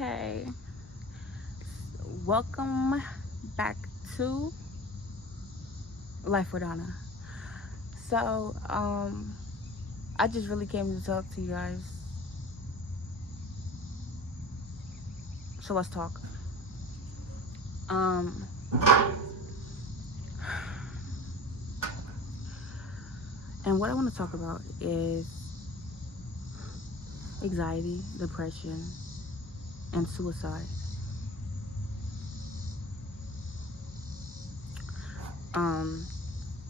Hey, welcome back to Life with Donna. So, I just really came to talk to you guys. So let's talk. Um, and what I want to talk about is anxiety, depression, and suicide. Um,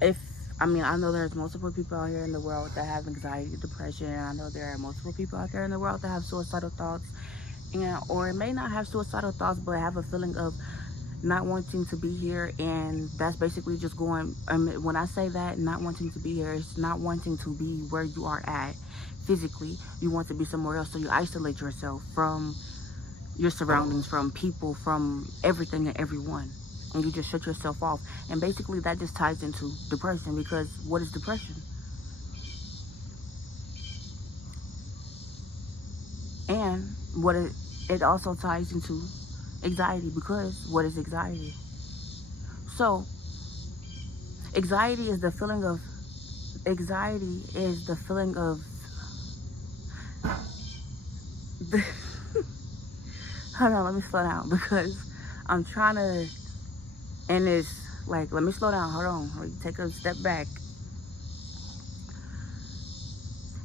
if I know there's multiple people out here in the world that have anxiety, depression, and I know there are multiple people out there in the world that have suicidal thoughts, and or it may not have suicidal thoughts, but have a feeling of not wanting to be here, and that's basically just going, when I say that not wanting to be here, it's not wanting to be where you are at physically. You want to be somewhere else, so you isolate yourself from your surroundings, from people, from everything and everyone, and you just shut yourself off. And basically that just ties into depression, because what is depression? And it also ties into anxiety, because what is anxiety? So anxiety is the feeling of anxiety is the feeling of the, hold on, let me slow down, because I'm trying to, and it's like, let me slow down, hold on, take a step back.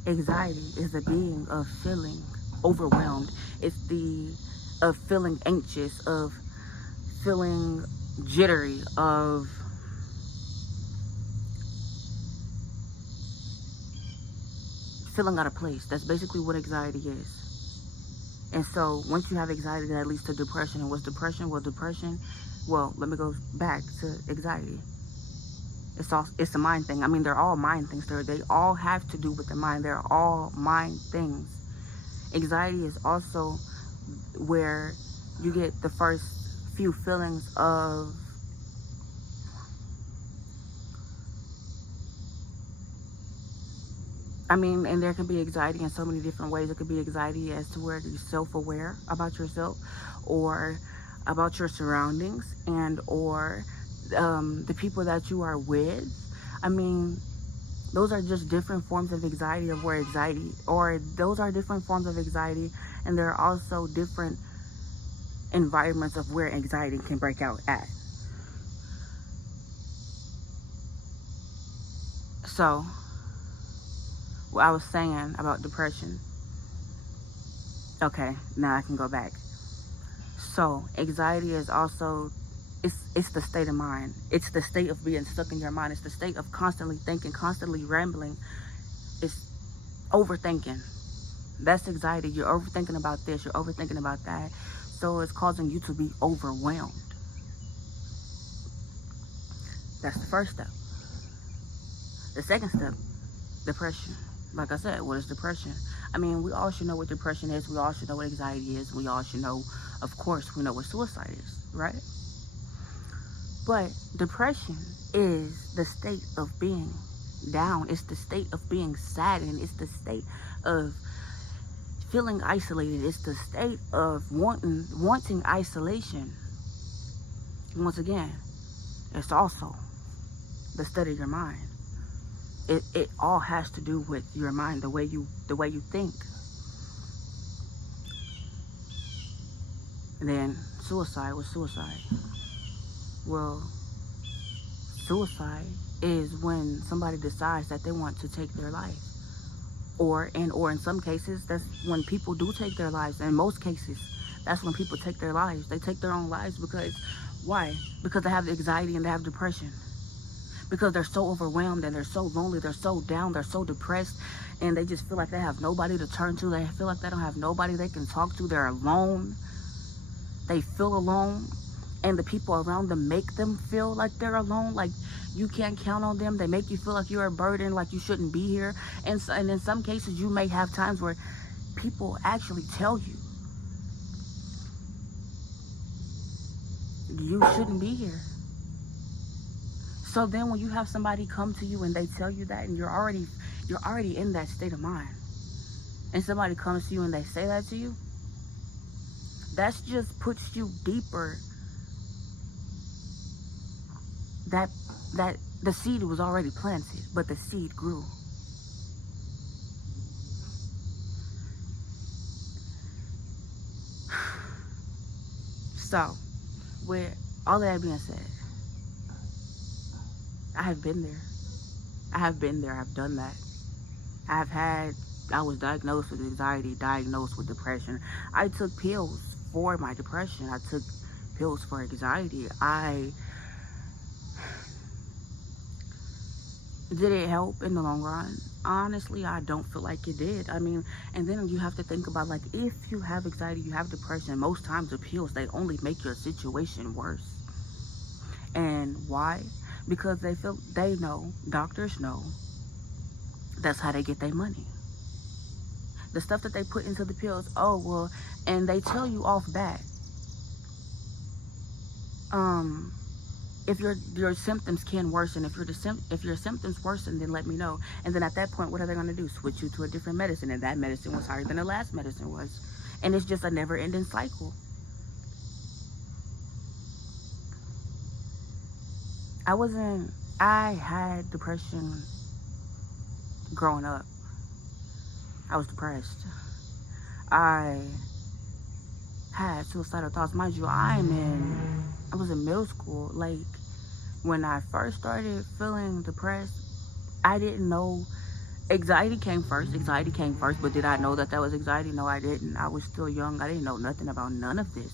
Anxiety is the being of feeling overwhelmed. It's the of feeling anxious, of feeling jittery, of feeling out of place. That's basically what anxiety is. And so once you have anxiety, that leads to depression. And what's depression? Well, let me go back to anxiety. It's a mind thing. They're all mind things. They all have to do with the mind. They're all mind things. Anxiety is also where you get the first few feelings of and there can be anxiety in so many different ways. It could be anxiety as to where you're self-aware about yourself, or about your surroundings, and or the people that you are with. I mean, those are just different forms of anxiety, of where anxiety, or those are different forms of anxiety, and there are also different environments of where anxiety can break out at. So, what I was saying about depression. Okay, now I can go back. So, anxiety is also, it's the state of mind. It's the state of being stuck in your mind. It's the state of constantly thinking, constantly rambling. It's overthinking. That's anxiety. You're overthinking about this, you're overthinking about that. So it's causing you to be overwhelmed. That's the first step. The second step, depression. Like I said, what is depression? We all should know what depression is. We all should know what anxiety is. We all should know, of course, we know what suicide is, right? But depression is the state of being down. It's the state of being saddened. It's the state of feeling isolated. It's the state of wanting isolation. Once again, it's also the state of your mind. It all has to do with your mind, the way you think. And then suicide. What's suicide? Well, suicide is when somebody decides that they want to take their life. Or in some cases, that's when people do take their lives. In most cases, that's when people take their lives. They take their own lives because, why? Because they have anxiety and they have depression. Because they're so overwhelmed and they're so lonely, they're so down, they're so depressed, and they just feel like they have nobody to turn to. They feel like they don't have nobody they can talk to. They're alone. They feel alone, and the people around them make them feel like they're alone, like you can't count on them. They make you feel like you're a burden, like you shouldn't be here. And in some cases, you may have times where people actually tell you you shouldn't be here. So then when you have somebody come to you and they tell you that, and you're already in that state of mind, and somebody comes to you and they say that to you, That's just puts you deeper. That that the seed was already planted, but the seed grew. So, with all that being said, I have been there. I have been there. I've done that. I've had, I was diagnosed with anxiety, diagnosed with depression. I took pills for my depression. I took pills for anxiety. Did it help in the long run? Honestly, I don't feel like it did. I mean, and then you have to think about, like, if you have anxiety, you have depression, most times the pills, they only make your situation worse. And why? Because they know, doctors know, that's how they get their money. The stuff that they put into the pills, oh, well, and they tell you off bat, if your symptoms can worsen, if your symptoms worsen, then let me know. And then at that point, what are they going to do? Switch you to a different medicine, and that medicine was higher than the last medicine was. And it's just a never-ending cycle. I had depression growing up. I was depressed. I had suicidal thoughts. Mind you, I was in middle school. Like, when I first started feeling depressed, I didn't know. Anxiety came first, but did I know that was anxiety? No, I didn't. I was still young. I didn't know nothing about none of this.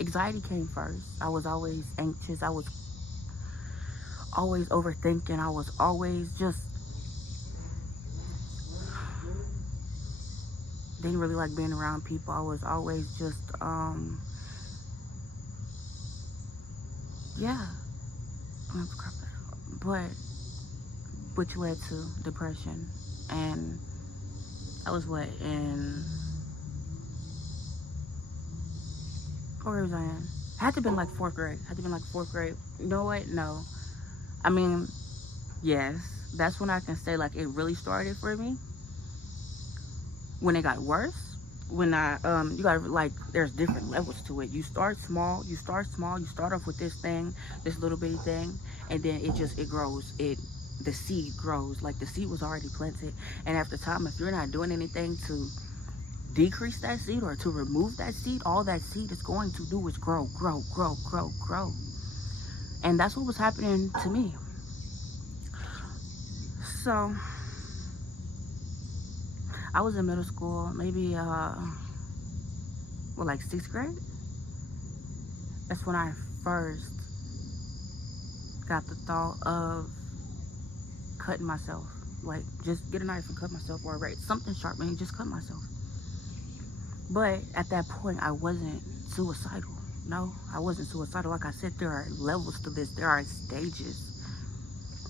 Anxiety came first. I was always anxious. I was always overthinking. I was always just didn't really like being around people. I was always just yeah, but which led to depression. And I was where was I in? Had to been like fourth grade. You know what? No. I mean, yes, that's when I can say, like, it really started for me. When it got worse, when you gotta, like, there's different levels to it. You start small, you start off with this little bitty thing, and then it grows. The seed grows. Like, the seed was already planted, and after time, if you're not doing anything to decrease that seed or to remove that seed, all that seed is going to do is grow. And that's what was happening to me. So I was in middle school, maybe like 6th grade. That's when I first got the thought of cutting myself. Like, just get a knife and cut myself, or something sharp and just cut myself. But at that point, I wasn't suicidal. No, I wasn't suicidal. Like I said, there are levels to this. There are stages.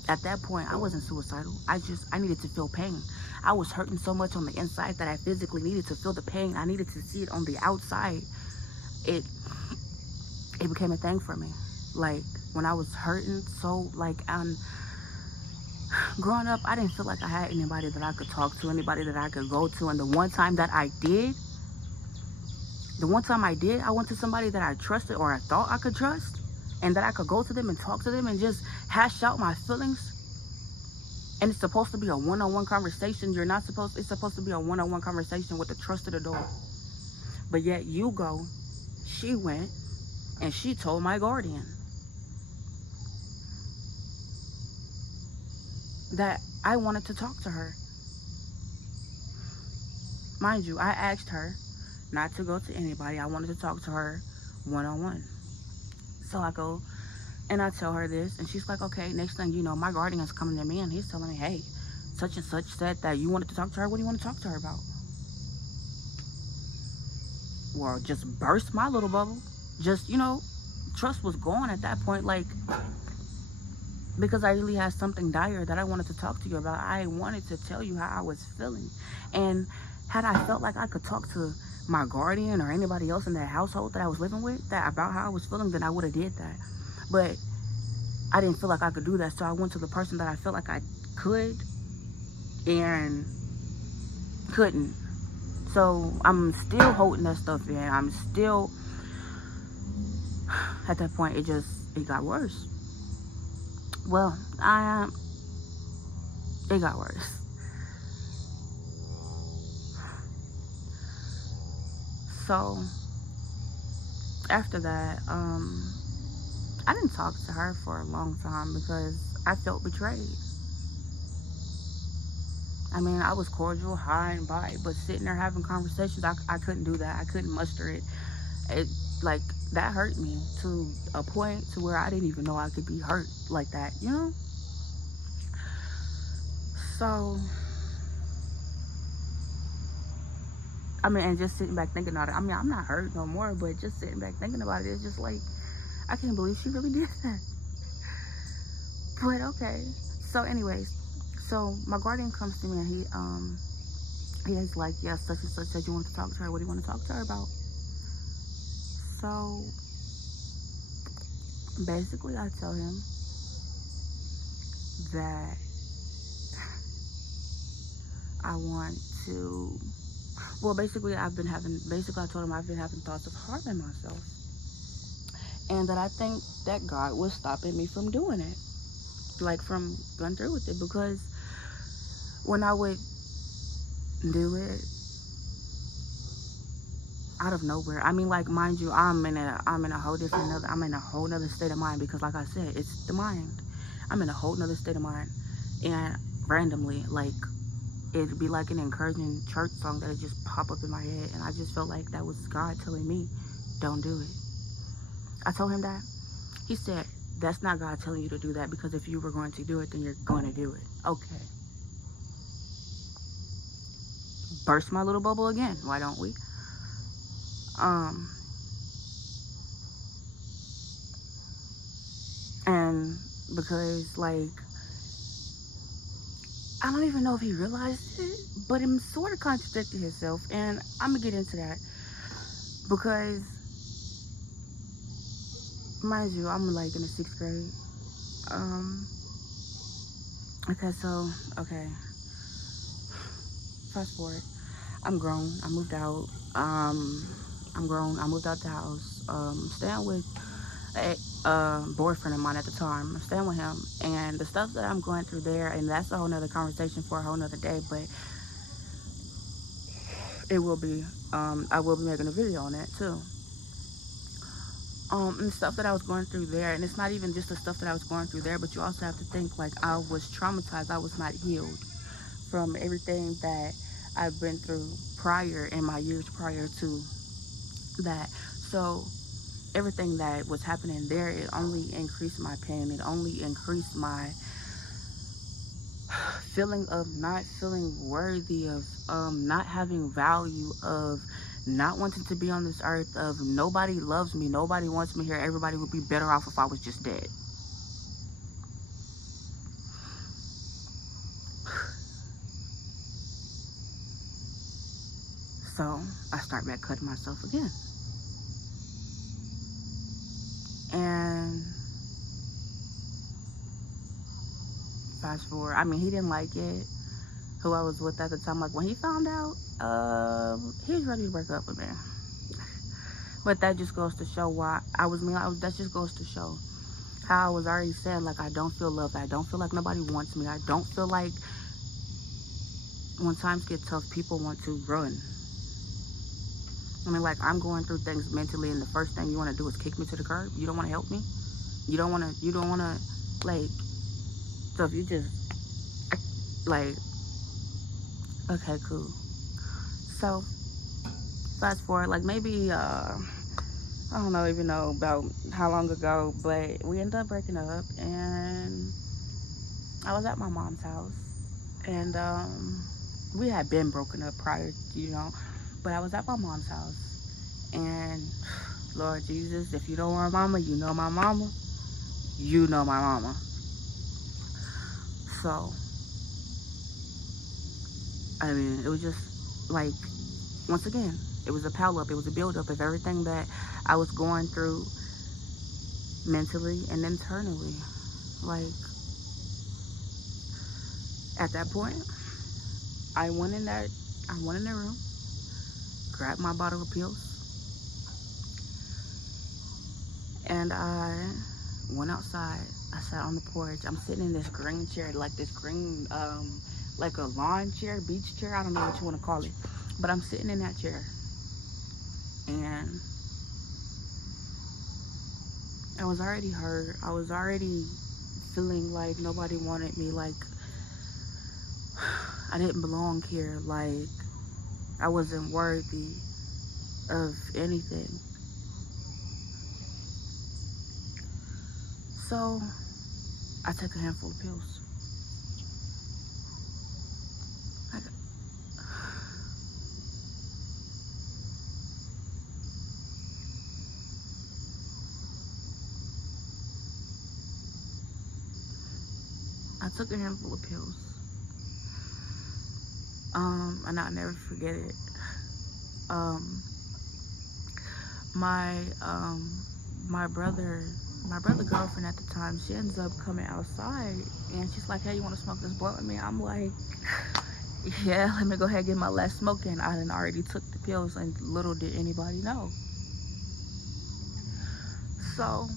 At that point, I wasn't suicidal. I needed to feel pain. I was hurting so much on the inside that I physically needed to feel the pain. I needed to see it on the outside. It became a thing for me. Like, when I was hurting, so, like, growing up, I didn't feel like I had anybody that I could talk to, anybody that I could go to. And the one time I did, I went to somebody that I trusted, or I thought I could trust, and that I could go to them and talk to them and just hash out my feelings. And it's supposed to be a one-on-one conversation. It's supposed to be a one-on-one conversation with a trusted adult. But yet she went and she told my guardian that I wanted to talk to her. Mind you, I asked her not to go to anybody. I wanted to talk to her one-on-one. So I go and I tell her this, and she's like, okay. Next thing you know, my guardian is coming to me and he's telling me, hey, such and such said that you wanted to talk to her. What do you want to talk to her about? Well, just burst my little bubble. Just, trust was gone at that point. Like, because I really had something dire that I wanted to talk to you about. I wanted to tell you how I was feeling. And had I felt like I could talk to my guardian or anybody else in that household that I was living with about how I was feeling, then I would have did that. But I didn't feel like I could do that, so I went to the person that I felt like I could and couldn't. So I'm still holding that stuff in. I'm still, at that point, it got worse. Well, it got worse. So after that, I didn't talk to her for a long time because I felt betrayed. I mean, I was cordial, high and by, but sitting there having conversations, I couldn't do that. I couldn't muster it. It, like, that hurt me to a point to where I didn't even know I could be hurt like that, you know? So, I mean, and just sitting back thinking about it. I mean, I'm not hurt no more, but just sitting back thinking about it, it's just like, I can't believe she really did that. But okay. So, anyways, so my guardian comes to me and he is like, yes, such and such said you want to talk to her. What do you want to talk to her about? So basically, I tell him that I want to. Well, basically, I told him I've been having thoughts of harming myself, and that I think that God was stopping me from doing it, like from going through with it, because when I would do it out of nowhere, I mean, like, mind you, I'm in a whole nother state of mind, because like I said, it's the mind. I'm in a whole nother state of mind, and randomly, like, it'd be like an encouraging church song that would just pop up in my head, and I just felt like that was God telling me, don't do it. I told him that. He said, that's not God telling you to do that, because if you were going to do it, then you're going to do it. Okay. Burst my little bubble again. Why don't we? And because, like, I don't even know if he realized it, but it sort of contradicted himself, and I'm gonna get into that, because, mind you, I'm like in the 6th grade. Okay, fast forward. I'm grown. I moved out. I'm grown. I moved out the house. Staying with a boyfriend of mine at the time. I'm staying with him, and the stuff that I'm going through there, and that's a whole nother conversation for a whole nother day, but it will be, I will be making a video on that too. And the stuff that I was going through there, and it's not even just the stuff that I was going through there, but you also have to think, like, I was traumatized. I was not healed from everything that I've been through prior, in my years prior to that. So everything that was happening there, it only increased my pain. It only increased my feeling of not feeling worthy, of not having value, of not wanting to be on this earth, of nobody loves me, nobody wants me here, everybody would be better off if I was just dead. So I start back cutting myself again. And fast forward, I mean, he didn't like it, who I was with at the time. Like, when he found out, he was ready to break up with me. But that just goes to show why that just goes to show how I was already saying, like, I don't feel loved. I don't feel like nobody wants me. I don't feel like, when times get tough, people want to run. I mean, like, I'm going through things mentally, and the first thing you want to do is kick me to the curb. You don't want to help me. You don't want to, like, so if you just, like, okay, cool. So, fast forward, like, maybe, I don't even know about how long ago, but we ended up breaking up, and I was at my mom's house, and, we had been broken up prior, but I was at my mom's house, and Lord Jesus, if you know my mama, you know my mama, you know my mama. So, I mean, it was just, like, once again, it was a pile up, it was a build up of everything that I was going through mentally and internally. Like, at that point, I went in the room, grabbed my bottle of pills, and I went outside. I sat on the porch. I'm sitting in this green chair, like this green, like a lawn chair, beach chair. I don't know what you want to call it, but I'm sitting in that chair, and I was already hurt. I was already feeling like nobody wanted me, like I didn't belong here, like I wasn't worthy of anything. So I took a handful of pills. I took a handful of pills. And I'll never forget it. My brother girlfriend at the time, she ends up coming outside and she's like, hey, you want to smoke this blunt with me? I'm like, yeah, let me go ahead and get my last smoke in. I done already took the pills, and little did anybody know. So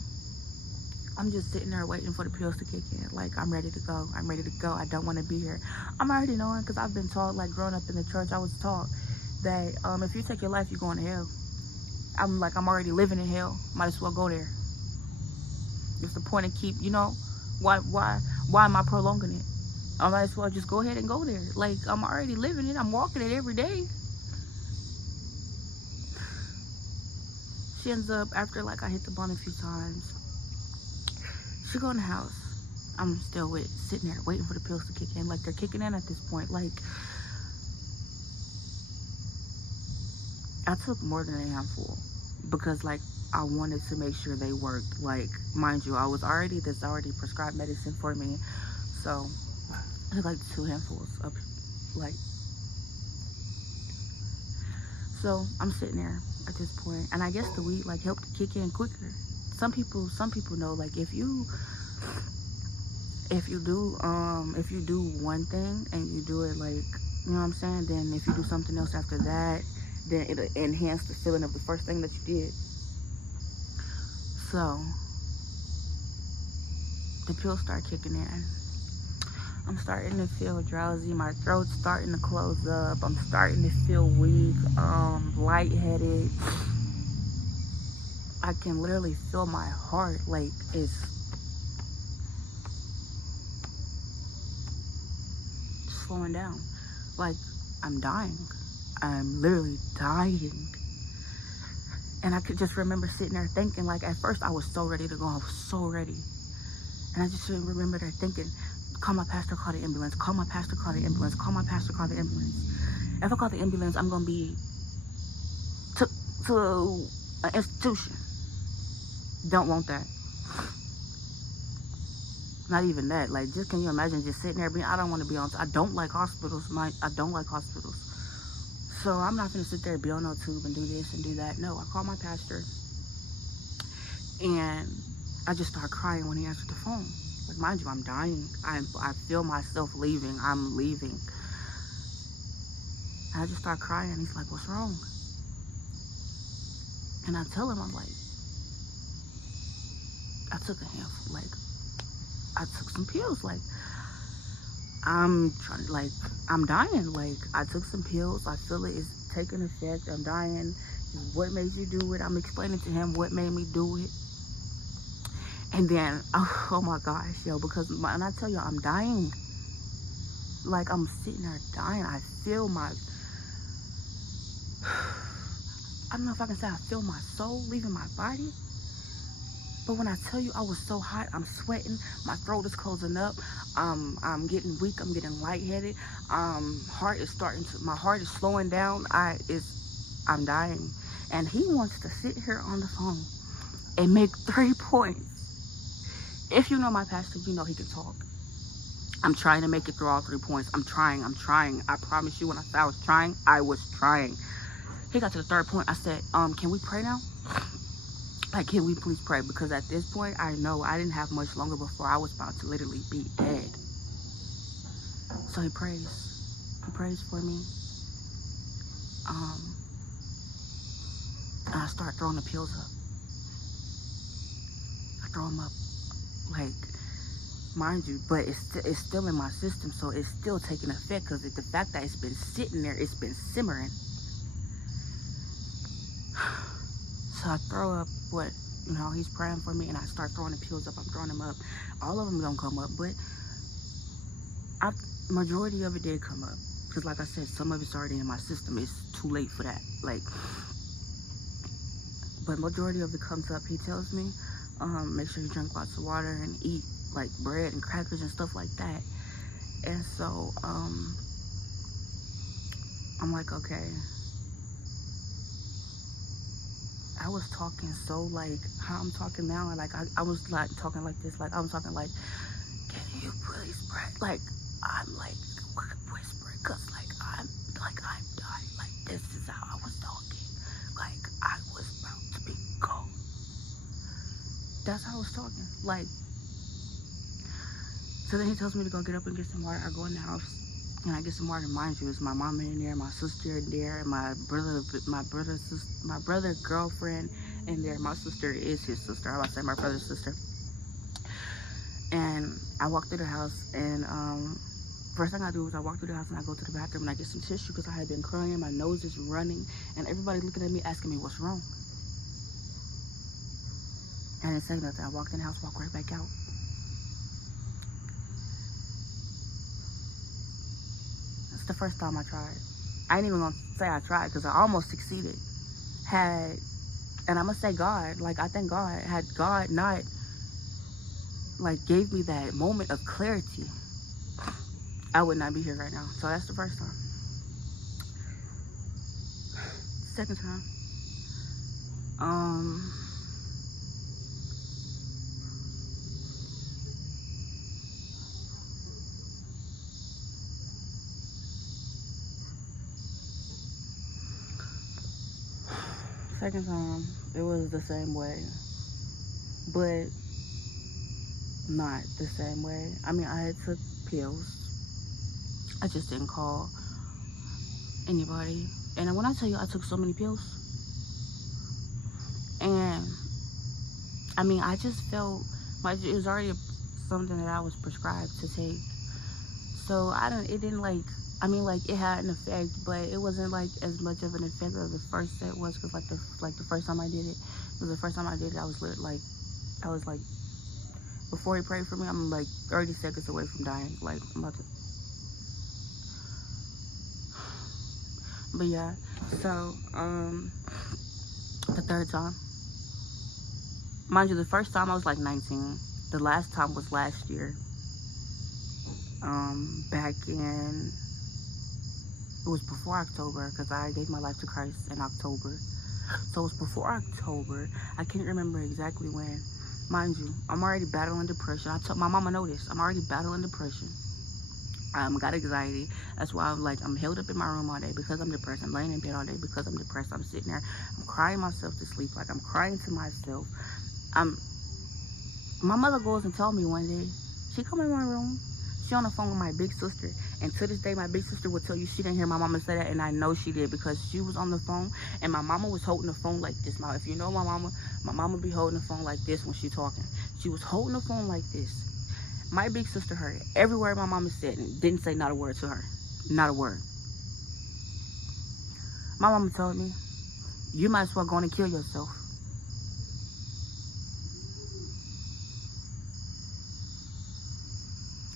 I'm just sitting there waiting for the pills to kick in. Like, I'm ready to go. I'm ready to go. I don't want to be here. I'm already knowing, because I've been taught, like growing up in the church, I was taught that if you take your life, you're going to hell. I'm already living in hell. Might as well go there. It's the point of keep, why am I prolonging it? I might as well just go ahead and go there. Like, I'm already living it. I'm walking it every day. She ends up, after I hit the blunt a few times, she go in the house. I'm still sitting there waiting for the pills to kick in. Like, they're kicking in at this point. Like, I took more than a handful because, I wanted to make sure they worked. Like, mind you, there's already prescribed medicine for me. So, I took 2 handfuls of, so I'm sitting there at this point, and I guess the weed, helped kick in quicker. Some people know, if you do one thing and you do it, you know what I'm saying, then if you do something else after that, then it'll enhance the feeling of the first thing that you did. So the pills start kicking in. I'm starting to feel drowsy. My throat's starting to close up. I'm starting to feel weak, lightheaded. I can literally feel my heart it's slowing down. I'm dying. I'm literally dying. And I could just remember sitting there thinking, at first I was so ready to go. I was so ready. And I just remember there thinking, call my pastor, call the ambulance. Call my pastor, call the ambulance. Call my pastor, call the ambulance. If I call the ambulance, I'm going to be took to an institution. Don't want that. Not even that. Just can you imagine just sitting there I don't want to be on. I don't like hospitals. I don't like hospitals. So I'm not going to sit there and be on no tube and do this and do that. No, I call my pastor. And I just start crying when he answered the phone. Mind you, I'm dying. I feel myself leaving. I'm leaving. And I just start crying. He's like, what's wrong? And I tell him, I'm like, I took a handful. I took some pills. I'm trying, I'm dying. I took some pills. I feel it is taking effect. I'm dying. What made you do it? I'm explaining to him what made me do it. And then, oh my gosh, because when I tell you I'm dying, I'm sitting there dying. I feel I don't know if I can say I feel my soul leaving my body. But when I tell you I was so hot, I'm sweating, my throat is closing up, I'm getting weak, I'm getting lightheaded, my heart is slowing down, I'm dying. And he wants to sit here on the phone and make 3 points. If you know my pastor, you know he can talk. I'm trying to make it through all 3 points. I'm trying. I promise you, when I said I was trying. He got to the 3rd point. I said, can we pray now? Can we please pray? Because at this point, I know I didn't have much longer before I was about to literally be dead. So he prays. He prays for me. And I start throwing the pills up. I throw them up, like, mind you, but it's still in my system, so it's still taking effect because the fact that it's been sitting there, it's been simmering. So I throw up what, he's praying for me, and I start throwing the pills up. I'm throwing them up. All of them don't come up, but majority of it did come up. Because like I said, some of it's already in my system. It's too late for that. But majority of it comes up. He tells me, make sure you drink lots of water and eat like bread and crackers and stuff like that. And so, I'm like, okay. I was talking so like how I'm talking now, and like I was like talking like this, like I'm talking like, can you please pray? Like I'm like whispering, cause like I'm dying. Like this is how I was talking. Like I was about to be gone. That's how I was talking. Like, so then he tells me to go get up and get some water. I go in the house and I get some water. Mind you, it's my mama in there, my sister in there, my brother, girlfriend in there. My sister is his sister. I would say my brother's sister. And I walk through the house, and first thing I do is I walk through the house and I go to the bathroom and I get some tissue because I had been crying. My nose is running, and everybody looking at me asking me what's wrong. I didn't say nothing. I walked in the house, walked right back out. That's the first time I tried. I ain't even gonna say I tried because I almost succeeded. And I'm gonna say God, like I thank God, had God not like gave me that moment of clarity, I would not be here right now. So that's the first time. Second time, it was the same way, but not the same way. I mean, I had took pills. I just didn't call anybody. And when I tell you I took so many pills, and I mean, I just felt like it was already something that I was prescribed to take. So it didn't like, I mean, like it had an effect, but it wasn't like as much of an effect as the first set was, because the first time I did it, I was like, before he prayed for me, I'm like 30 seconds away from dying. Like I'm about to. But yeah, so the third time, mind you, the first time I was like 19. The last time was last year. Back in, it was before October, because I gave my life to Christ in October. So it was before October. I can't remember exactly when. Mind you, I'm already battling depression. I told my mama know this. I'm already battling depression. Got anxiety. That's why I'm held up in my room all day because I'm depressed. I'm laying in bed all day because I'm depressed. I'm sitting there, I'm crying myself to sleep. Like I'm crying to myself. My mother goes and told me one day, she come in my room, she on the phone with my big sister, and to this day my big sister will tell you she didn't hear my mama say that, and I know she did because she was on the phone and my mama was holding the phone like this. Now if you know my mama be holding the phone like this when she talking. She was holding the phone like this. My big sister heard every word my mama said and didn't say not a word to her. Not a word. My mama told me, you might as well go and kill yourself.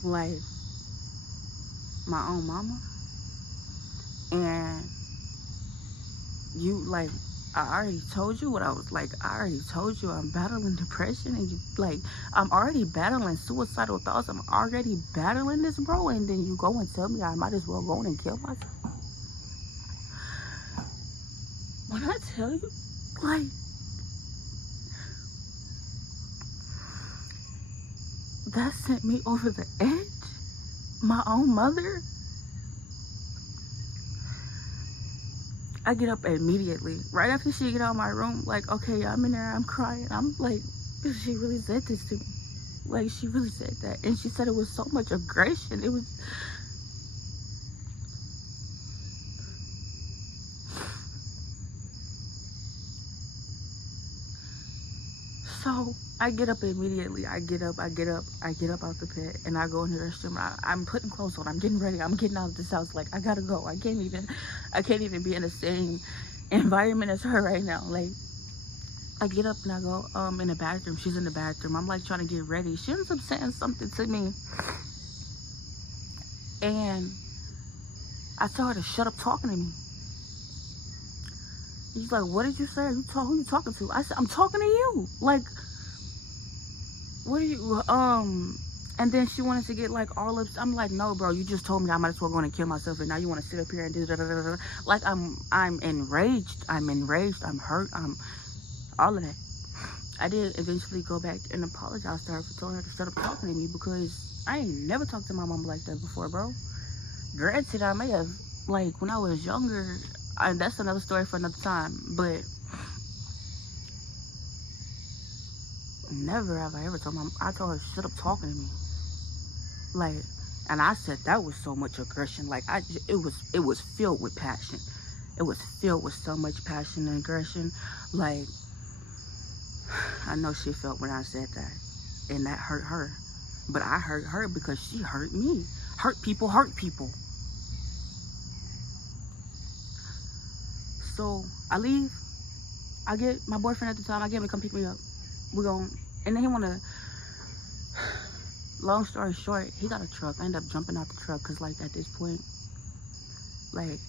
Like, my own mama. And you, like, I already told you what I was like. I already told you I'm battling depression, and you, like, I'm already battling suicidal thoughts. I'm already battling this, bro. And then you go and tell me I might as well go and kill myself. When I tell you, like, that sent me over the edge. My own mother. I get up immediately. Right after she get out of my room, like, okay, I'm in there, I'm crying. I'm like, she really said this to me. Like, she really said that. And she said it was so much aggression. It was... So I get up immediately. I get up out the bed, and I go into the restroom. I'm putting clothes on. I'm getting ready. I'm getting out of this house. Like, I gotta go. I can't even be in the same environment as her right now. Like, I get up and I go in the bathroom. She's in the bathroom. I'm like trying to get ready. She ends up saying something to me, and I tell her to shut up talking to me. He's like, what did you say? Who you talking to? I said, I'm talking to you. Like, what are you, and then she wanted to get like all of, I'm like, no, bro, you just told me I might as well go and kill myself, and now you want to sit up here and do da-da-da-da-da. Like, I'm enraged. I'm hurt. I'm all of that. I did eventually go back and apologize to her for telling her to shut up talking to me, because I ain't never talked to my mom like that before, bro. Granted, I may have, like, when I was younger, that's another story for another time, but never have I ever told mom. I told her shut up talking to me, like, and I said that was so much aggression. Like, it was filled with passion. It was filled with so much passion and aggression. Like, I know she felt when I said that, and that hurt her, but I hurt her because she hurt me. Hurt people hurt people. So I leave. I get my boyfriend at the time. I get him to come pick me up. We go, and then he wanna. Long story short, he got a truck. I ended up jumping out the truck because, like, at this point, like,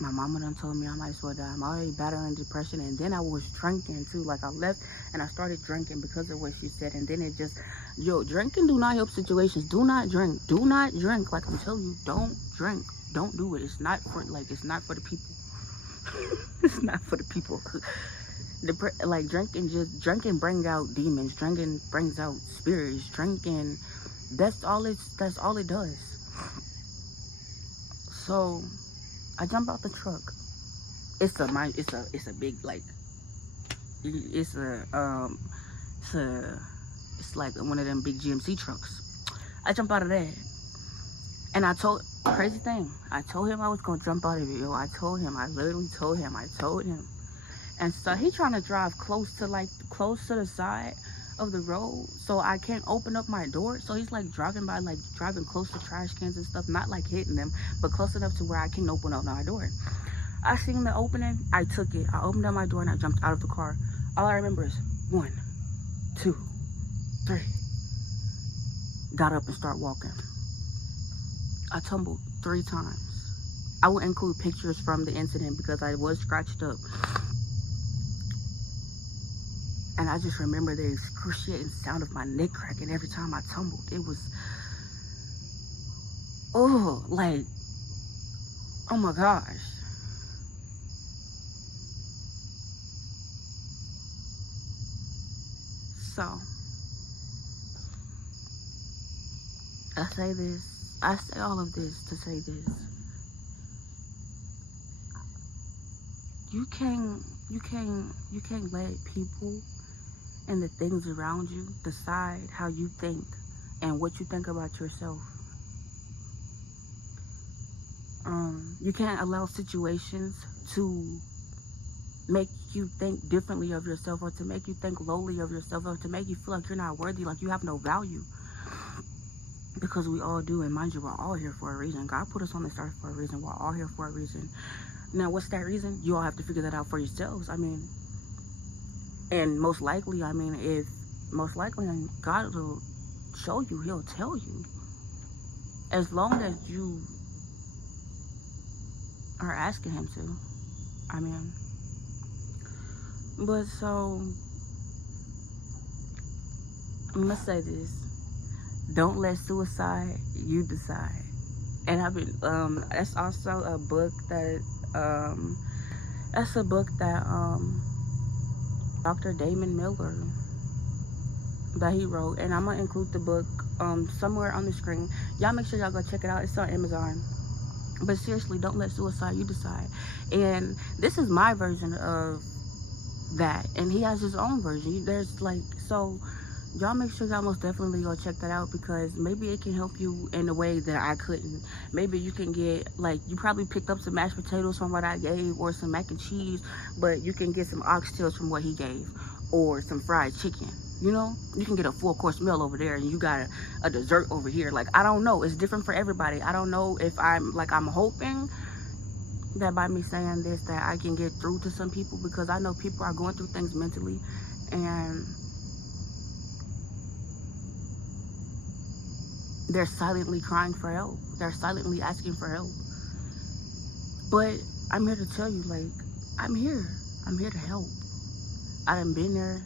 my mama done told me I might as well die. I'm already battling depression, and then I was drinking too. Like, I left and I started drinking because of what she said, and then it just, drinking do not help situations. Do not drink. Do not drink. Like, I'm telling you, don't drink. Don't do it. It's not for the people. It's not for the people. Like, drinking brings out demons. Drinking brings out spirits. Drinking, that's all it does. So I jump out the truck. It's a big, like, it's like one of them big GMC trucks. I jump out of there, and crazy thing, I told him I was gonna jump out of it, I literally told him. And so he trying to drive close to the side of the road, so I can't open up my door. So he's like driving close to trash cans and stuff, not like hitting them, but close enough to where I can open up my door. I seen the opening, I took it, I opened up my door, and I jumped out of the car. All I remember is 1, 2, 3. Got up and start walking. I tumbled 3 times. I will include pictures from the incident because I was scratched up. And I just remember the excruciating sound of my neck cracking every time I tumbled. It was, like, oh my gosh. So, I say all of this to say this. You can't let people and the things around you decide how you think and what you think about yourself. You can't allow situations to make you think differently of yourself, or to make you think lowly of yourself, or to make you feel like you're not worthy, like you have no value. Because we all do, and mind you, we're all here for a reason. God put us on this earth for a reason. We're all here for a reason. Now, what's that reason? You all have to figure that out for yourselves. I mean, and most likely, God will show you, he'll tell you. As long as you are asking him to. I mean, but so, I'm gonna say this. Don't let suicide, you decide. And I've been, that's also a book that, Dr. Damon Miller, that he wrote. And I'm gonna include the book, somewhere on the screen. Y'all make sure y'all go check it out. It's on Amazon. But seriously, don't let suicide, you decide. And this is my version of that. And he has his own version. There's like, so y'all make sure y'all most definitely go check that out, because maybe it can help you in a way that I couldn't. Maybe you can get, like, you probably picked up some mashed potatoes from what I gave, or some mac and cheese, but you can get some oxtails from what he gave. or some fried chicken. You know, you can get a full course meal over there and you got a dessert over here. Like, I don't know. It's different for everybody. I don't know if I'm hoping that by me saying this that I can get through to some people, because I know people are going through things mentally and they're silently crying for help. They're silently asking for help. But I'm here to tell you, like, I'm here. I'm here to help. I done been there,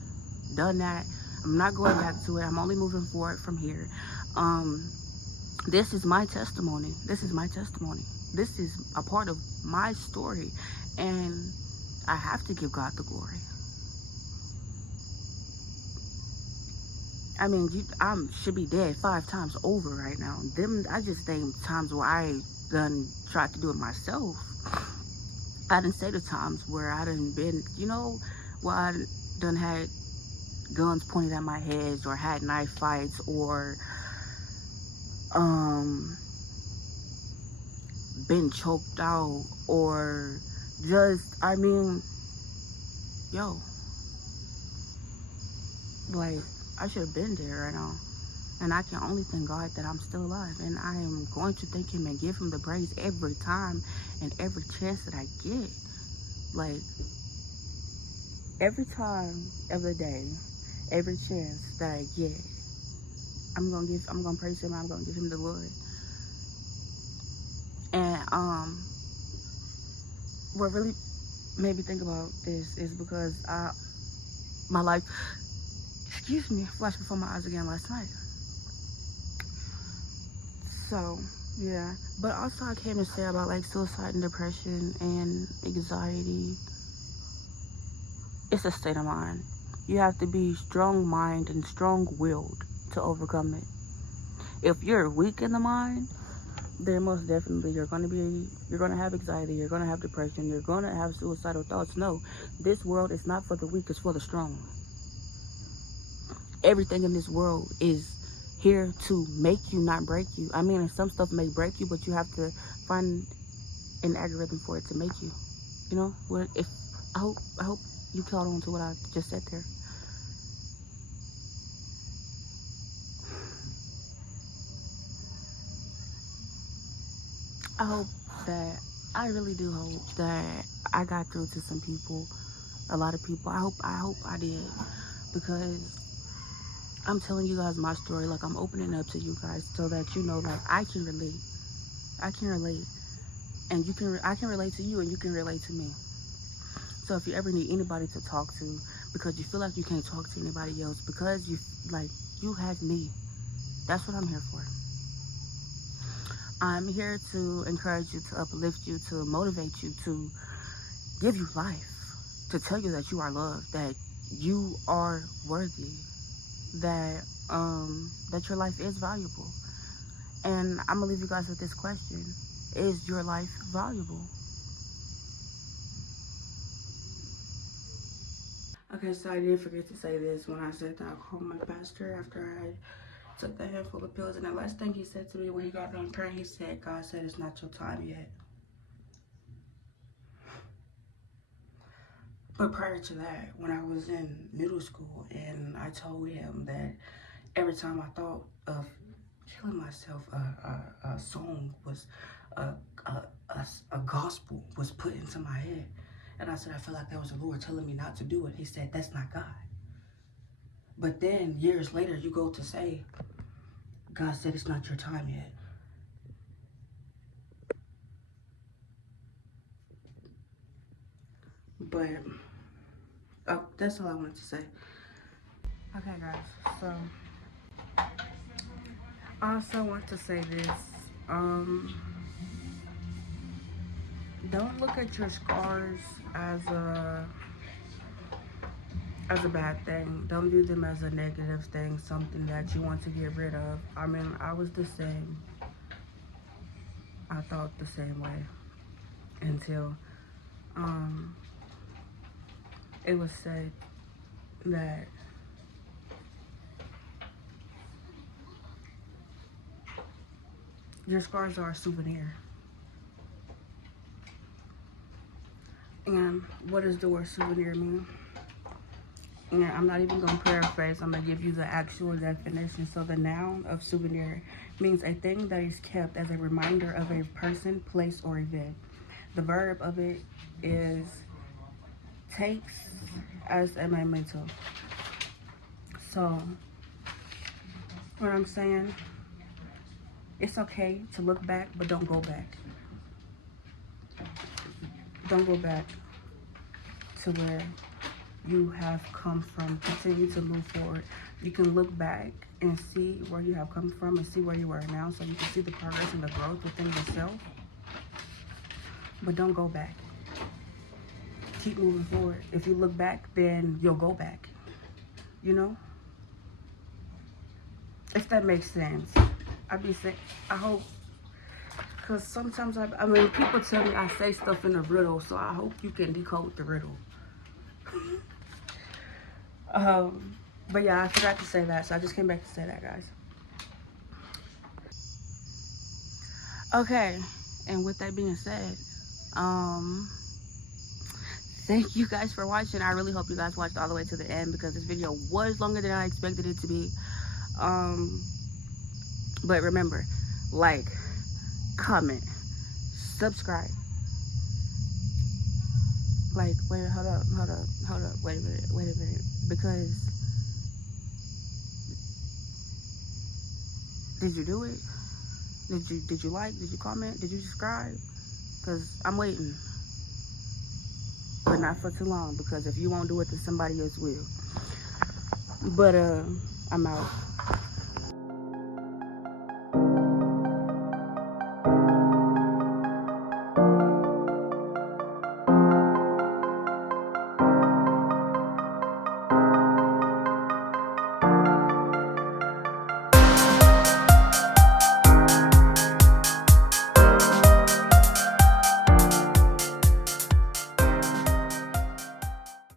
done that. I'm not going back to it. I'm only moving forward from here. This is my testimony. This is my testimony. This is a part of my story. And I have to give God the glory. I mean, I should be dead 5 times over right now. I just named times where I done tried to do it myself. I didn't say the times where I done been, where I done had guns pointed at my head, or had knife fights, or been choked out, or just, like, I should have been there right now. And I can only thank God that I'm still alive. And I am going to thank him and give him the praise every time and every chance that I get. Like, every time, every day, every chance that I get, I'm gonna praise him. I'm gonna give him the glory. And what really made me think about this is because my life, flashed before my eyes again last night. So yeah, but also I came to say about like suicide and depression and anxiety. It's a state of mind. You have to be strong-minded and strong-willed to overcome it. If you're weak in the mind, then most definitely you're gonna have anxiety, you're gonna have depression, you're gonna have suicidal thoughts. No, this world is not for the weak, it's for the strong. Everything in this world is here to make you, not break you. I mean, some stuff may break you, but you have to find an algorithm for it to make you. You know, I hope you caught on to what I just said there. I really do hope that I got through to some people, a lot of people. I hope I did, because I'm telling you guys my story. Like, I'm opening up to you guys so that you know, like, I can relate. I can relate, and I can relate to you, and you can relate to me. So if you ever need anybody to talk to, because you feel like you can't talk to anybody else, because you have me, that's what I'm here for. I'm here to encourage you, to uplift you, to motivate you, to give you life, to tell you that you are loved, that you are worthy, that your life is valuable. And I'm gonna leave you guys with this question: is your life valuable? Okay, so I did forget to say this when I said that I called my pastor after I took the handful of pills. And the last thing he said to me when he got done praying, he said, God said it's not your time yet. But prior to that, when I was in middle school, and I told him that every time I thought of killing myself, a song was, a gospel was put into my head. And I said, I feel like that was the Lord telling me not to do it. He said, that's not God. But then years later, you go to say, God said it's not your time yet. But that's all I wanted to say. Okay, guys. So I also want to say this. Don't look at your scars as a bad thing. Don't view them as a negative thing, something that you want to get rid of. I mean, I was the same. I thought the same way until it was said that your scars are a souvenir. And what does the word souvenir mean? And I'm not even going to paraphrase. I'm going to give you the actual definition. So the noun of souvenir means a thing that is kept as a reminder of a person, place, or event. The verb of it is takes as a memento. So what I'm saying, it's okay to look back, but don't go back. Don't go back to where you have come from. Continue to move forward. You can look back and see where you have come from and see where you are now, so you can see the progress and the growth within yourself. But don't go back. Keep moving forward. If you look back, then you'll go back. You know? If that makes sense. I hope, because sometimes I mean, people tell me I say stuff in a riddle, so I hope you can decode the riddle. But yeah, I forgot to say that, so I just came back to say that, guys. Okay, and with that being said, thank you guys for watching. I really hope you guys watched all the way to the end, because this video was longer than I expected it to be. But remember, like, comment, subscribe. Like, wait, hold up, wait a minute, because did you do it? Did you like, did you comment, did you subscribe? Because I'm waiting, but not for too long, because if you won't do it, then somebody else will. But I'm out.